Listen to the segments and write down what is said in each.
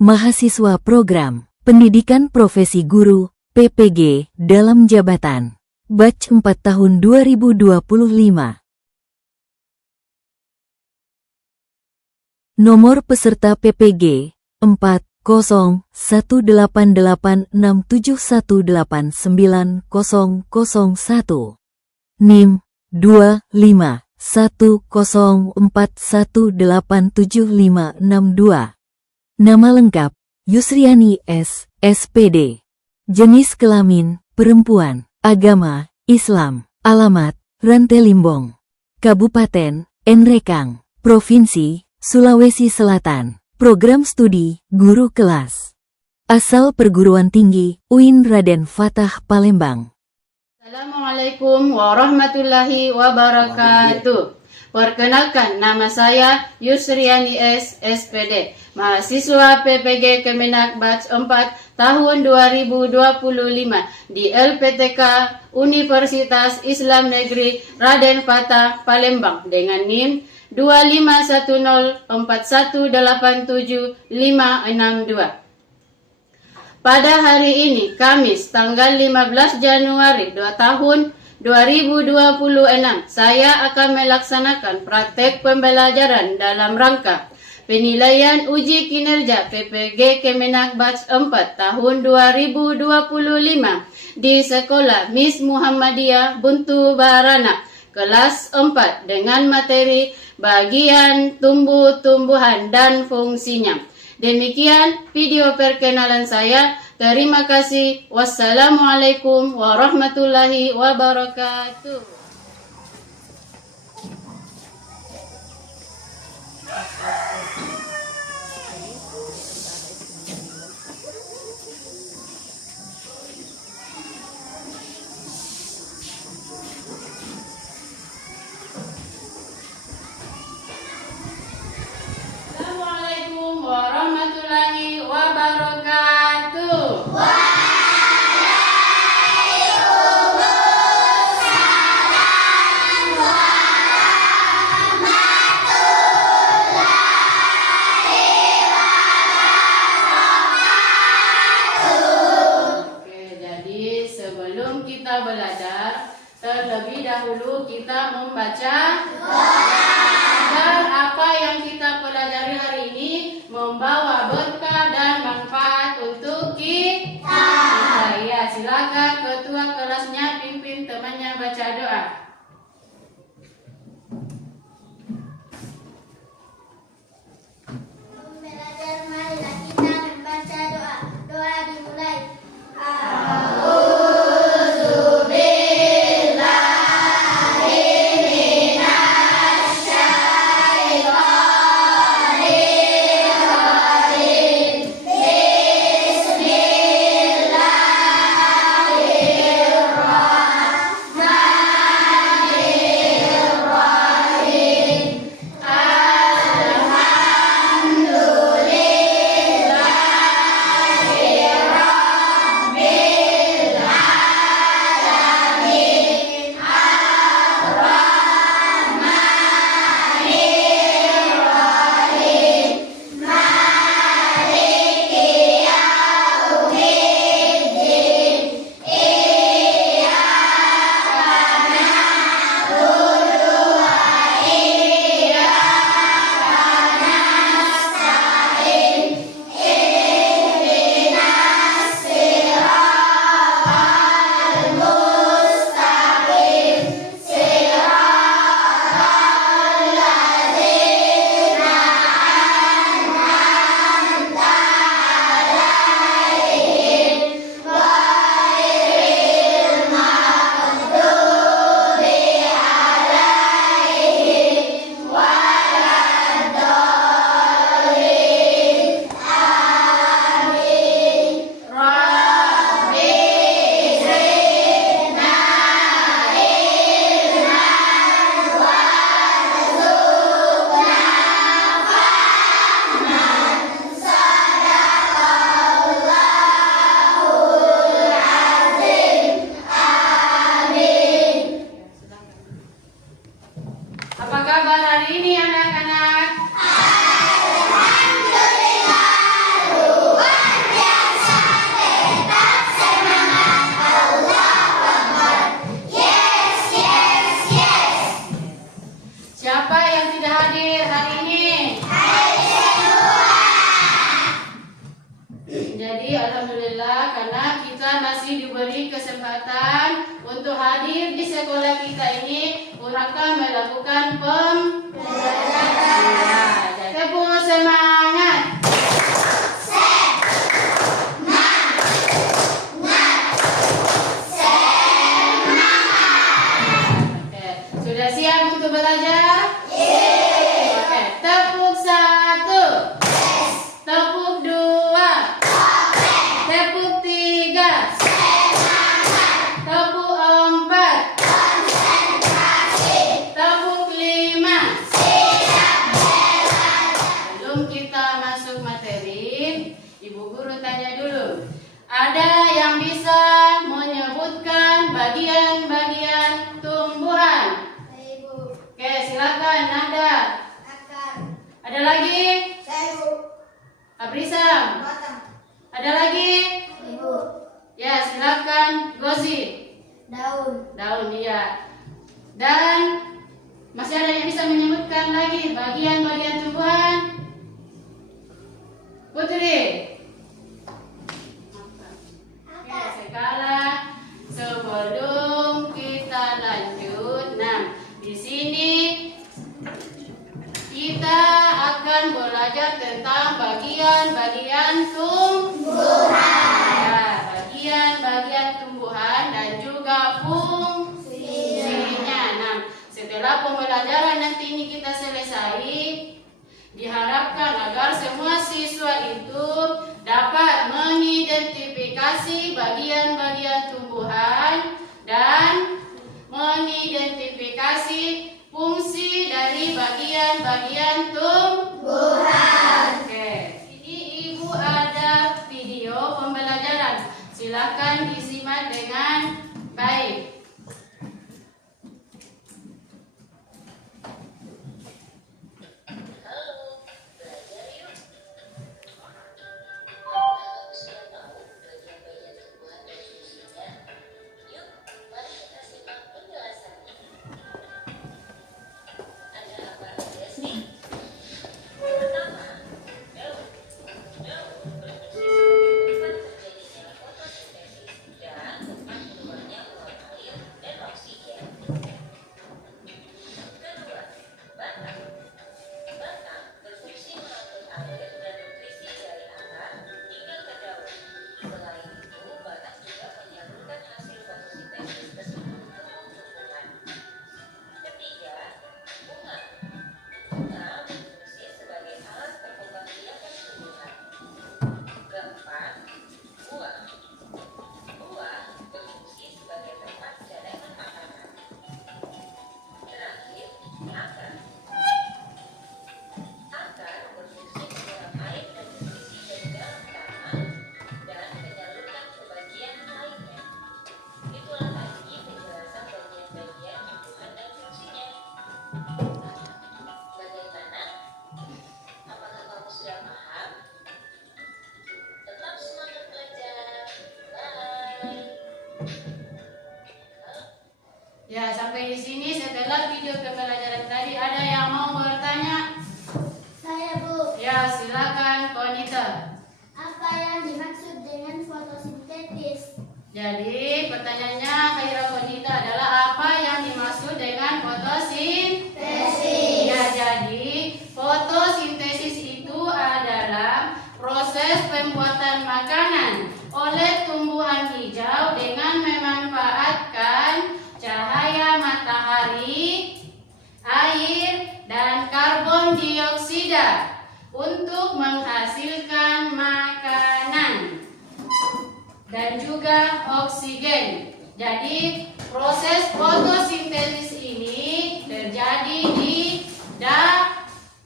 Mahasiswa Program Pendidikan Profesi Guru PPG dalam jabatan Batch 4 tahun 2025. Nomor peserta PPG 40188671890001 NIM 251041875562. Nama lengkap Yusriani S. SPD. Jenis kelamin perempuan. Agama Islam. Alamat Rantai Limbong, Kabupaten Nrekang, Provinsi Sulawesi Selatan. Program studi guru kelas. Asal perguruan tinggi UIN Raden Fatah Palembang. Assalamualaikum warahmatullahi wabarakatuh. Perkenalkan, nama saya Yusriani S. SPD, mahasiswa PPG Kemenak Batch 4 tahun 2025 di LPTK Universitas Islam Negeri Raden Fatah Palembang dengan NIM 251041875562. Pada hari ini, Kamis, tanggal 15 Januari 2 tahun 2026, saya akan melaksanakan praktek pembelajaran dalam rangka penilaian uji kinerja PPG Kemenak Batch 4 tahun 2025 di Sekolah Miss Muhammadiyah Buntu Barana, kelas 4 dengan materi bagian tumbuh-tumbuhan dan fungsinya. Demikian video perkenalan saya. Terima kasih. Wassalamualaikum warahmatullahi wabarakatuh. Assalamualaikum warahmatullahi wabarakatuh. Sebelum kita belajar, terlebih dahulu kita membaca agar apa yang kita pelajari hari ini membawa berkah dan manfaat untuk kita. Ya, silakan ketua kelasnya pimpin temannya baca doa. Belajar, marilah kita membaca doa. Doa dimulai. kita masih diberi kesempatan untuk hadir di sekolah kita ini untuk melakukan pembelajaran. Tepuk semangat. Sudah siap untuk belajar? Oke, tepuk 1, tepuk 2, tepuk 3, tepuk 4, tepuk 5. Sebelum kita masuk materi, Ibu Guru tanya dulu. Ada yang bisa menyebutkan bagian-bagian tumbuhan? Ibu, Oke, silakan Nada. akar, Ada lagi? sayur, Abrisam. batang, Ada lagi? ibu, Ya, silakan Gozi. daun, Daun, iya. Dan masih ada yang bisa menyebutkan lagi bagian-bagian tumbuhan? Putri. Oke, sekarang sebelum kita lanjut, nah di sini kita akan belajar tentang bagian-bagian tumbuhan. Ya, bagian-bagian tumbuhan dan juga fungsinya. Nah, setelah pembelajaran nanti ini kita selesai, diharapkan agar semua siswa itu dapat mengidentifikasi bagian-bagian tumbuhan dan mengidentifikasi fungsi dari bagian-bagian tumbuhan. Oke, ini Ibu ada video pembelajaran. Silakan disimak dengan baik. Ya, sampai di sini setelah video pembelajaran tadi ada yang mau bertanya? saya Bu. Ya, silakan Konita. Apa yang dimaksud dengan fotosintesis? Jadi, pertanyaannya Khaira Konita adalah apa yang dimaksud dengan fotosintesis? Ya, jadi fotosintesis itu adalah proses pembuatan makanan oleh tumbuhan hijau dengan memanfaatkan cahaya matahari, air, dan karbon dioksida untuk menghasilkan makanan dan juga oksigen. Jadi proses fotosintesis ini terjadi di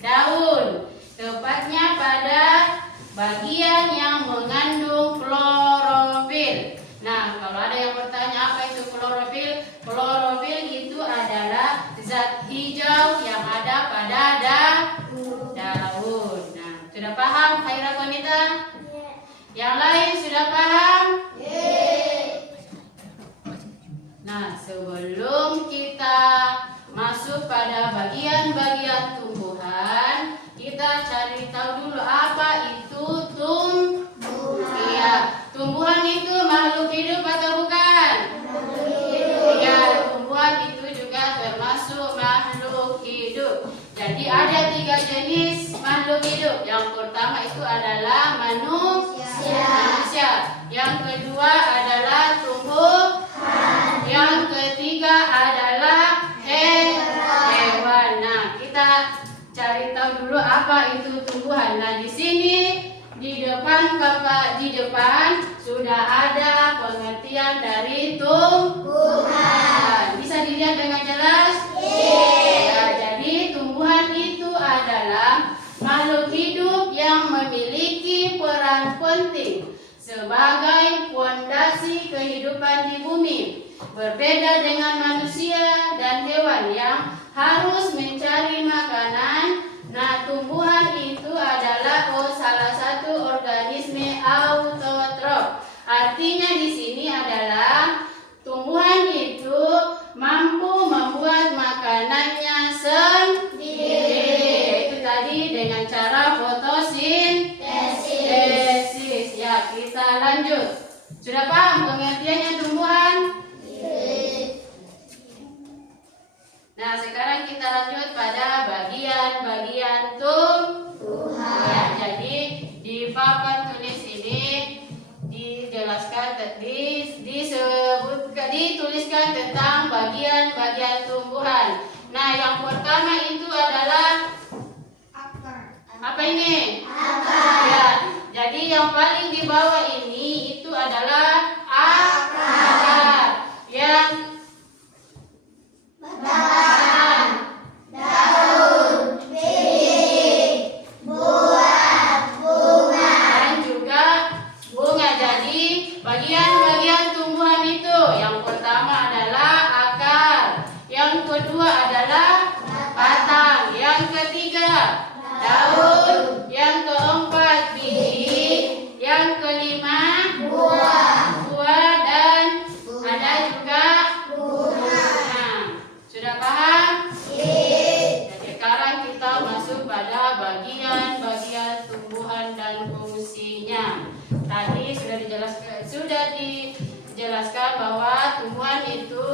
daun, tepatnya pada bagian yang mengandung klorofil. Nah, kalau ada yang bertanya apa itu klorofil? Klorofil itu adalah zat hijau yang ada pada daun. Nah, sudah paham Khaira Konita? Yang lain sudah paham? Nah, sebelum kita masuk pada bagian-bagian tumbuhan, kita cari tahu dulu apa itu tumbuhan. Iya, tumbuhan itu makhluk hidup Ya, tumbuhan itu juga termasuk makhluk hidup. Jadi ada 3 jenis makhluk hidup. Yang pertama itu adalah manusia. Yang kedua adalah tumbuhan. Yang ketiga adalah hewan. Nah, kita cari tahu dulu apa itu tumbuhan. Nah, di sini di depan sudah ada pengertian dari tumbuhan. Bisa dilihat dengan jelas? Ya, jadi tumbuhan itu adalah makhluk hidup yang memiliki peran penting sebagai fondasi kehidupan di bumi. Berbeda dengan manusia dan hewan yang harus mencari makanan. Nah, tumbuhan itu adalah salah satu organisme autotrof. Artinya di sini adalah tumbuhan itu mampu membuat makanannya sendiri. Itu tadi dengan cara fotosintesis. Ya, kita lanjut. Sudah paham pengertiannya tumbuhan? Nah, sekarang kita lanjut pada bagian-bagian tumbuhan. Ya, jadi di papan tulis ini dijelaskan, dituliskan tentang bagian-bagian tumbuhan. Nah, yang pertama itu adalah apa ini? Akar. Ya, jadi yang paling di bawah ini itu adalah akar. Yang batang, daun, bibit, buah, bunga, dan juga bunga. Jadi bagian-bagian tumbuhan itu yang pertama adalah akar, yang kedua adalah batang, yang ketiga daun, yang keempat bibit, yang kelima buah, dan ada juga bunga. Sudah paham? Jadi sekarang kita masuk pada bagian-bagian tumbuhan dan fungsinya. Tadi sudah dijelaskan bahwa tumbuhan itu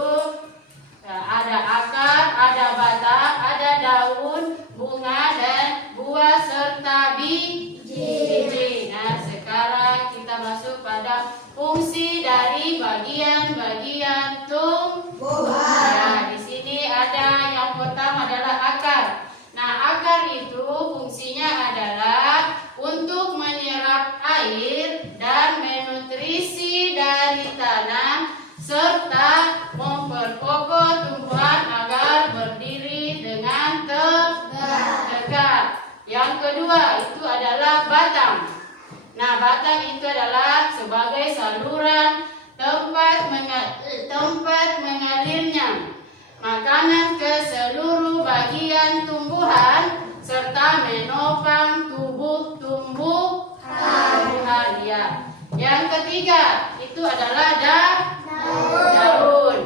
ada akar, ada batang, ada daun, bunga, dan buah serta biji. Nah, sekarang kita masuk pada fungsi dari bagian-bagian tumbuhan. Nah, di sini ada yang pertama adalah akar. Nah, akar itu fungsinya adalah untuk menyerap air dan menutrisi dari tanah serta memperkokoh tumbuhan agar berdiri dengan tegak. Yang kedua itu adalah batang. Nah, batang itu adalah sebagai saluran tempat mengalirnya makanan ke seluruh bagian tumbuhan serta menopang tubuh tumbuhan. Ya. Yang ketiga itu adalah daun.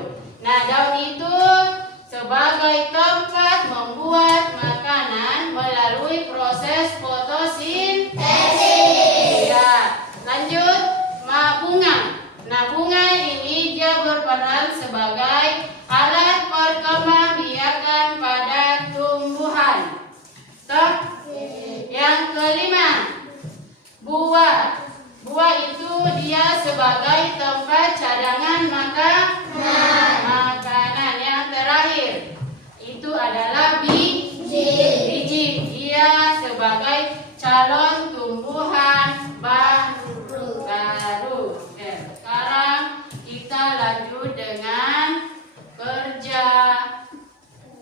Nah, daun itu sebagai tempat membuat makanan melalui proses fotosintesis. Ya, lanjut bunga. Nah, bunga ini dia berperan sebagai alat perkembangbiakan pada tumbuhan. Yang kelima, buah. Buah itu dia sebagai tempat cadangan makanan. Yang terakhir itu adalah biji. Dia sebagai calon tumbuhan baru. Sekarang kita lanjut dengan kerja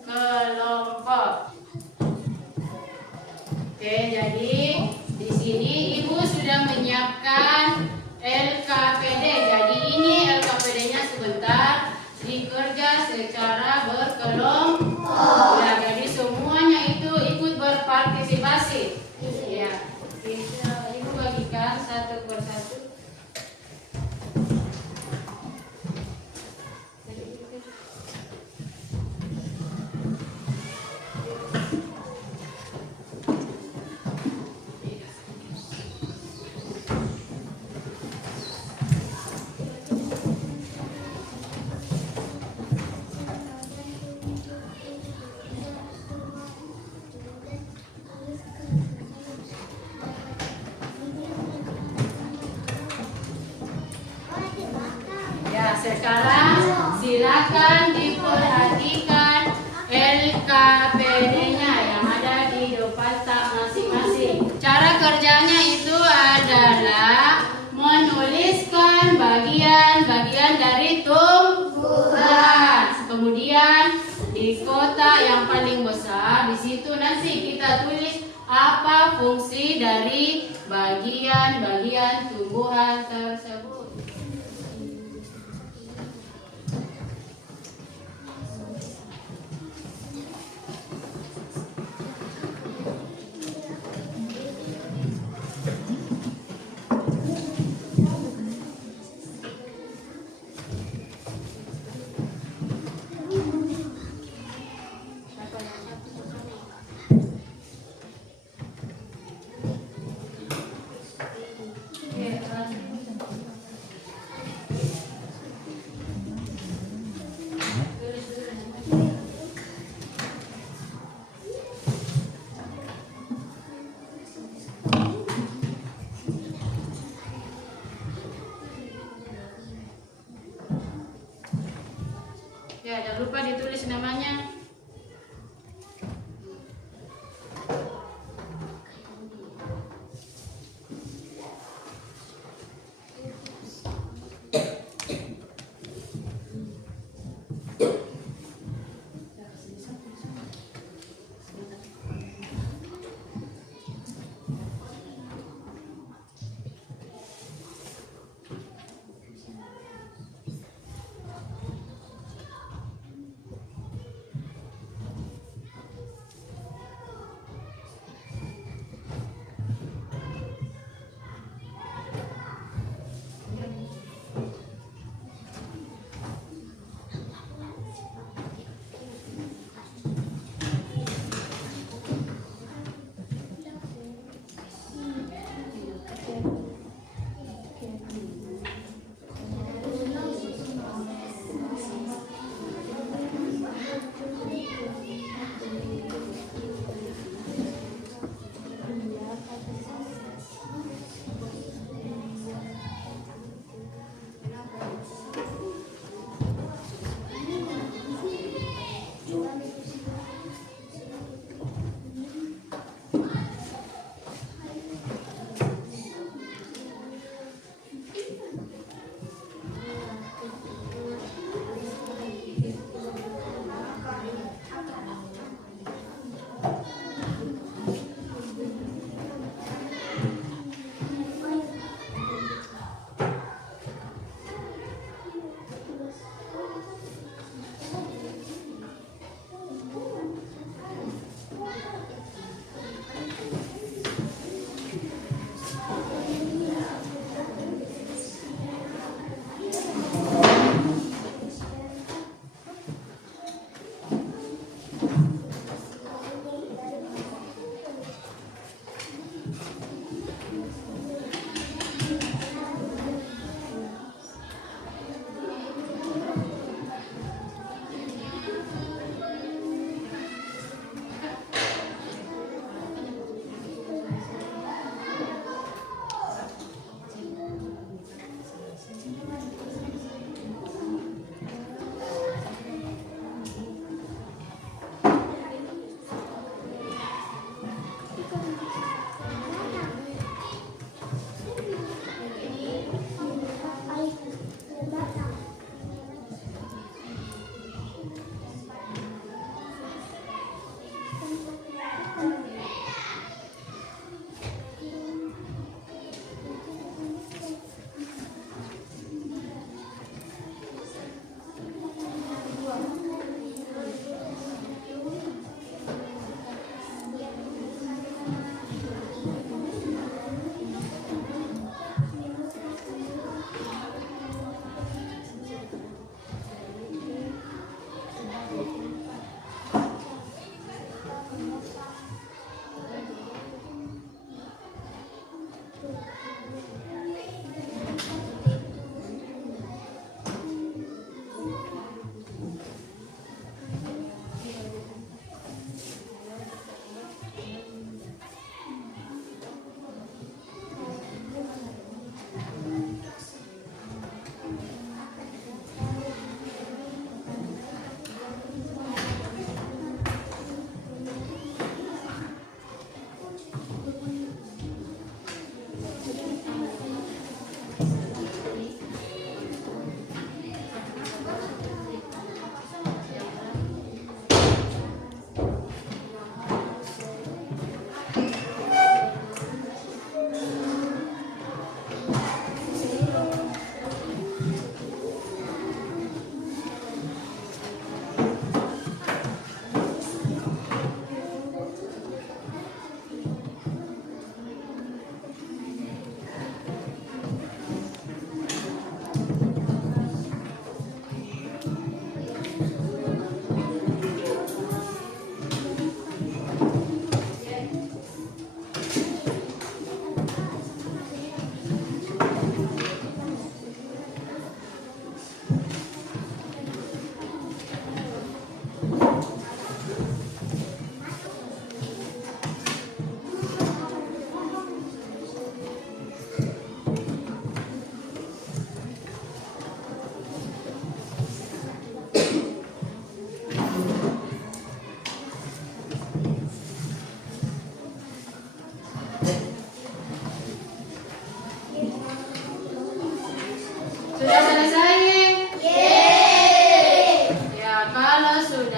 kelompok. Oke, jadi di sini Ibu sudah menyiapkan LKPD. Jadi ini LKPD-nya sebentar dikerja secara berkelompok. Ya, jadi semuanya itu ikut berpartisipasi. Ya, Ibu bagikan satu persatu. Kemudian di kotak yang paling besar, di situ nanti kita tulis apa fungsi dari bagian-bagian tumbuhan tersebut. Ya, jangan lupa ditulis namanya.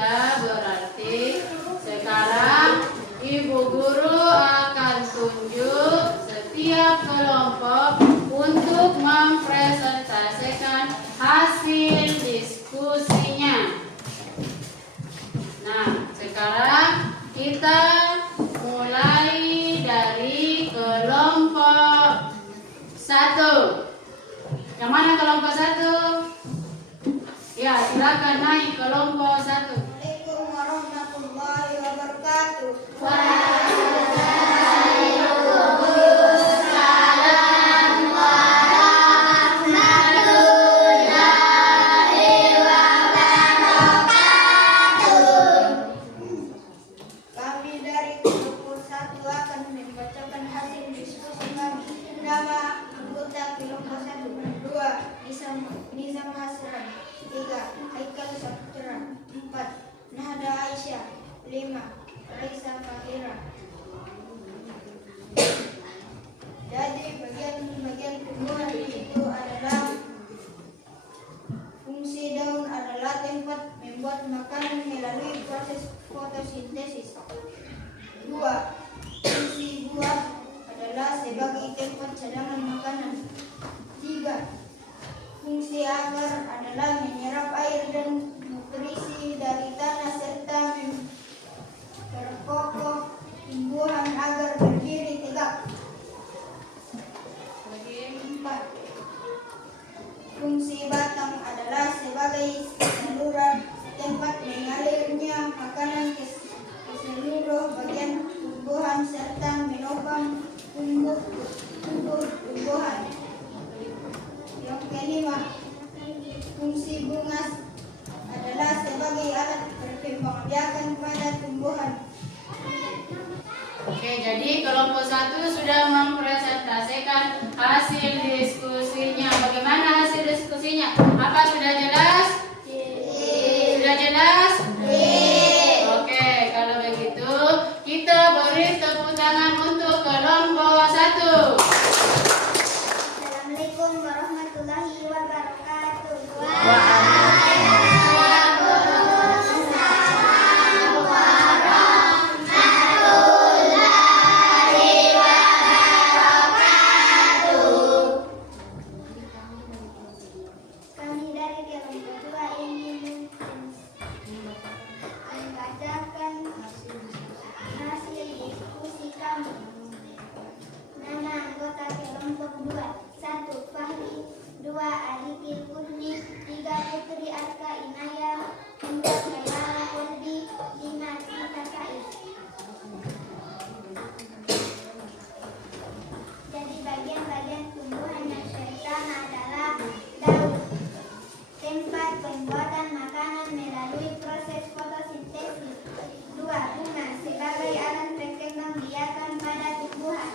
sudah, berarti sekarang Ibu Guru akan tunjuk setiap kelompok untuk mempresentasikan hasil diskusinya. Nah, sekarang kita mulai dari kelompok 1. Yang mana kelompok 1? Ya, silakan naik kelompok 1. Assalamualaikum warahmatullahi wabarakatuh. Kami dari kelompok 1 akan membacakan hasil diskusi kami. Nama anggota kelompok 1: 2. Nizam Hasran, 3. Haikal Saputra, 4. Nahda Aisyah, 5. Raisa Fahira. Jadi bagian tumbuhan itu adalah fungsi daun adalah tempat membuat makanan melalui proses fotosintesis. 2. Fungsi buah adalah sebagai tempat cadangan makanan. 3. Fungsi akar adalah menyerap air dan nutrisi dari tanah serta memperkokoh tumbuhan agar berdiri tegak. 4. Fungsi batang adalah sebagai saluran tempat mengalirnya makanan ke seluruh bagian tumbuhan serta menopang tumbuhan. Yang kelima, fungsi bunga adalah sebagai alat perkembangbiakan pada tumbuhan. Oke, jadi kelompok 1 sudah mempresentasikan hasil diskusinya. Bagaimana hasil diskusinya? Apa sudah jelas? Sudah jelas? Oke, kalau begitu kita beri tepuk tangan untuk kelompok 1. Assalamualaikum warahmatullahi wabarakatuh. Kami dari kelompok 2 ingin membacakan hasil diskusi kami. Nama anggota kelompok 2: 1. Fahri, 2. Arifin Kurni, 3. Putri Arka Inayah, 4. Khairala Kurdi, 5. Sita Said. Jadi bagian-bagian tumbuhan yang pertama adalah daun, tempat pembuatan makanan melalui proses fotosintesis. 2. Bunga sebagai alat perkembangbiakan pada tumbuhan.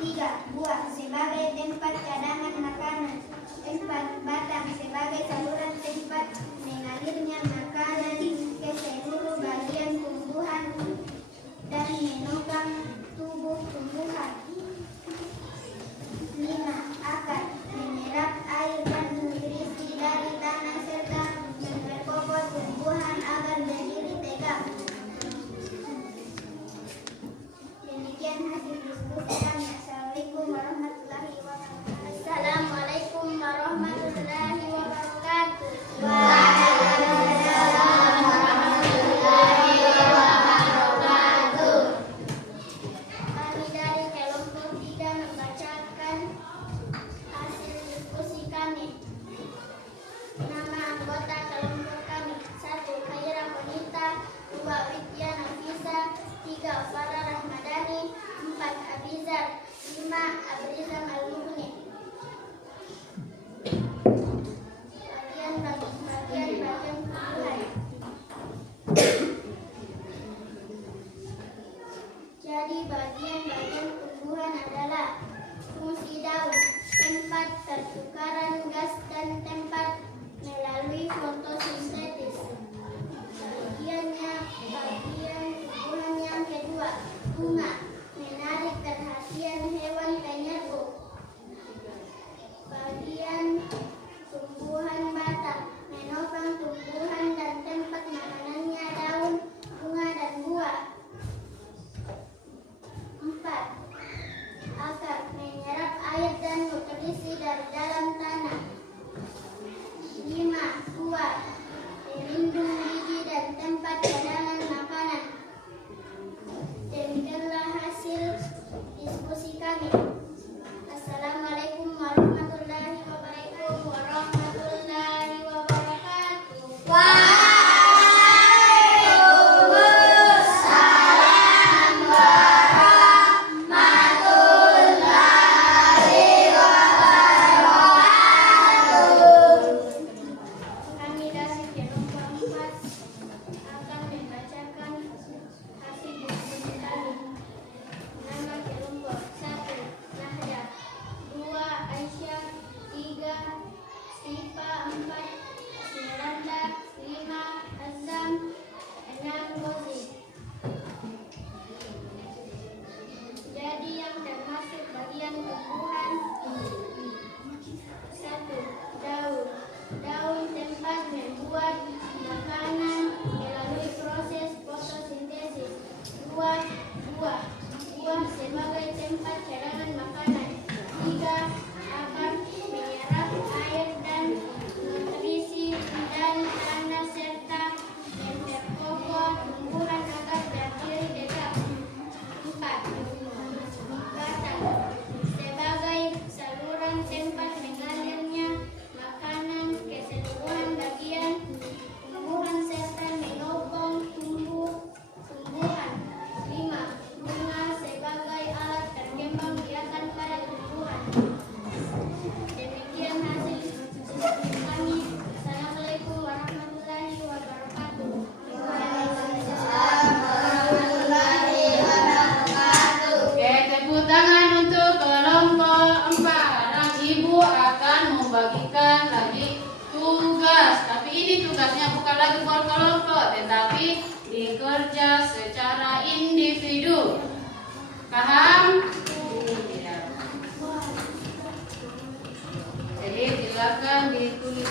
3. Buah sebagai tempat cadangan makanan. 4. Batang sebagai saluran tempat mengalirnya makanan ke seluruh bagian tumbuhan dan menopang tubuh tumbuhan. 5. Akar menyerap air dan nutrisi dari tanah serta memperkokoh tumbuhan agar berdiri tegak. Demikian hasil diskusi kami. Assalamualaikum warahmatullahi wabarakatuh. Assalamualaikum warahmatullahi wabarakatuh. Waalaikumsalam warahmatullahi wabarakatuh. Kami dari kelompok 3 membacakan hasil diskusi kami. Nama anggota kelompok kami: 1. Khaira Konita, 2. Widya Nafisa, 3. Farah Rahmadani, 4. Abizar, 5. Abrizam Al-Mughni. Bagian tumbuhan. Jadi bagian tumbuhan adalah fungsi daun, tempat pertukaran gas dan tempat melalui fotosintesis. Bagian tumbuhan yang kedua, bunga, menarik perhatian hewan penyerbu. lagi berkelompok, tetapi bekerja secara individu. Paham? Ya. Jadi silakan ditulis.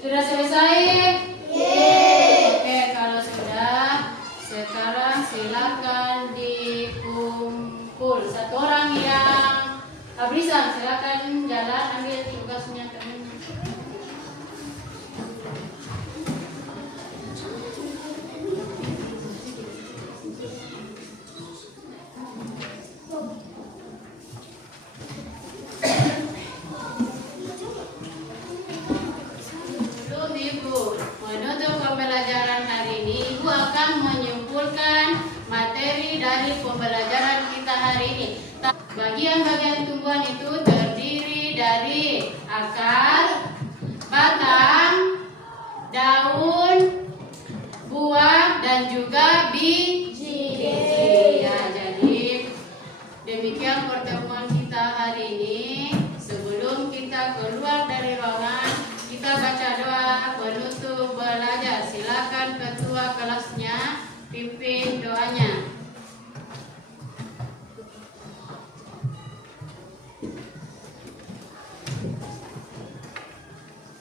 Sudah selesai? Oke, kalau sudah, sekarang silakan dikumpul. Satu orang yang Abrizan, silakan jalan ambil tugasnya teman. Sebelum Ibu menutup pembelajaran hari ini, Ibu akan menyimpulkan materi dari pembelajaran kita hari ini. Bagian-bagian tumbuhan itu terdiri dari akar, batang, daun, buah, dan juga biji. Ya, jadi demikian pertemuan kita hari ini. Sebelum kita keluar dari ruangan, kita baca doa penutup belajar. Silakan ketua kelasnya pimpin doanya.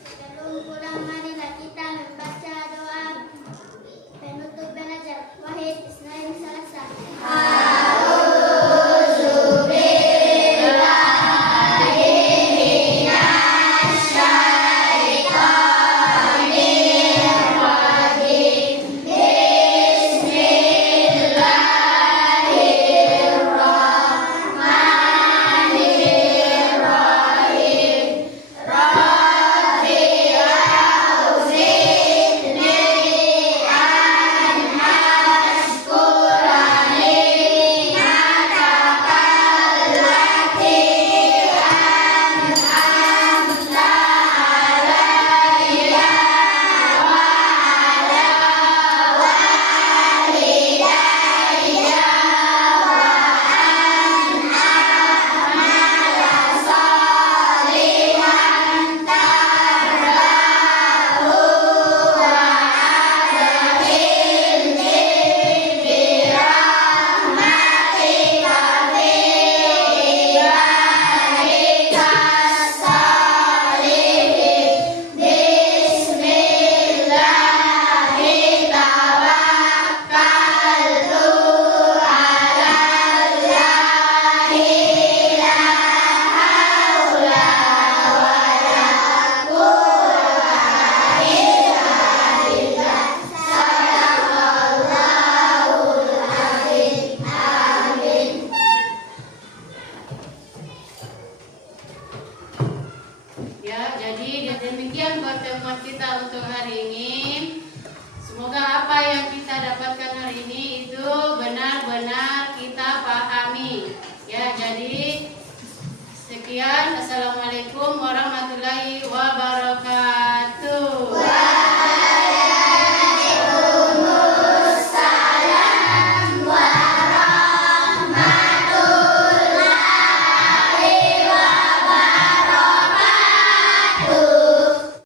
Sebelum pulang marilah kita membaca doa penutup belajar. Wahid Ismail Salasa. Ya, jadi demikian pertemuan kita untuk hari ini. Semoga apa yang kita dapatkan hari ini itu benar-benar kita pahami. Ya, jadi sekian. Sekian, Assalamualaikum warahmatullahi wabarakatuh.